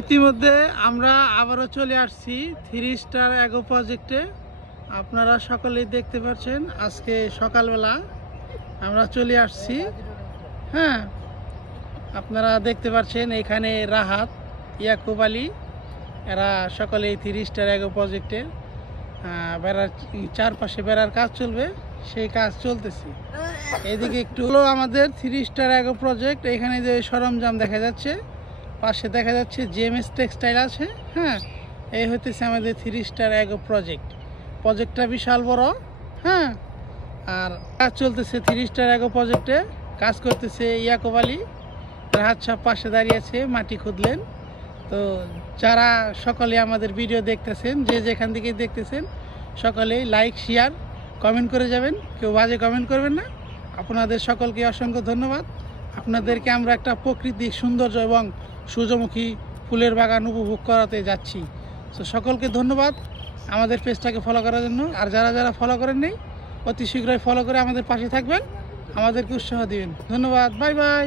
ইতিমধ্যে আমরা আবারও চলে আসছি 3 স্টার অ্যাগ্রো প্রজেক্টে। আপনারা সকলেই দেখতে পাচ্ছেন আজকে সকালবেলা আমরা চলে আসছি। হ্যাঁ, আপনারা দেখতে পাচ্ছেন এখানে রাহাত, ইয়াকুব আলী, এরা সকলেই 3 স্টার অ্যাগ্রো প্রজেক্টের বেড়ার চারপাশে বেড়ার কাজ চলবে, সেই কাজ চলতেছে। এদিকে একটু হলো আমাদের 3 স্টার অ্যাগ্রো প্রজেক্ট। এখানে যে সরঞ্জাম দেখা যাচ্ছে, পাশে দেখা যাচ্ছে জিএমএস টেক্সটাইল আছে। হ্যাঁ, এই হইতেছে আমাদের 3 স্টার অ্যাগ্রো প্রজেক্টটা বিশাল বড়। হ্যাঁ, আর কাজ চলতেছে 3 স্টার অ্যাগ্রো প্রজেক্টে। কাজ করতেছে ইয়াকুব আলী, রাহাত সাহেব পাশে দাঁড়িয়ে আছে, মাটি খুঁদলেন। তো যারা সকলে আমাদের ভিডিও দেখতেছেন, যে যেখান থেকে দেখতেছেন, সকলেই লাইক, শেয়ার, কমেন্ট করে যাবেন। কেউ বাজে কমেন্ট করবেন না। আপনাদের সকলকে অসংখ্য ধন্যবাদ। আপনাদেরকে আমরা একটা প্রাকৃতিক সৌন্দর্য এবং সূর্যমুখী ফুলের বাগান উপভোগ করাতে যাচ্ছি। তো সকলকে ধন্যবাদ আমাদের পেজটাকে ফলো করার জন্য। আর যারা যারা ফলো করেন নেই, অতি শীঘ্রই ফলো করে আমাদের পাশে থাকবেন, আমাদেরকে উৎসাহ দিবেন। ধন্যবাদ, বাই বাই।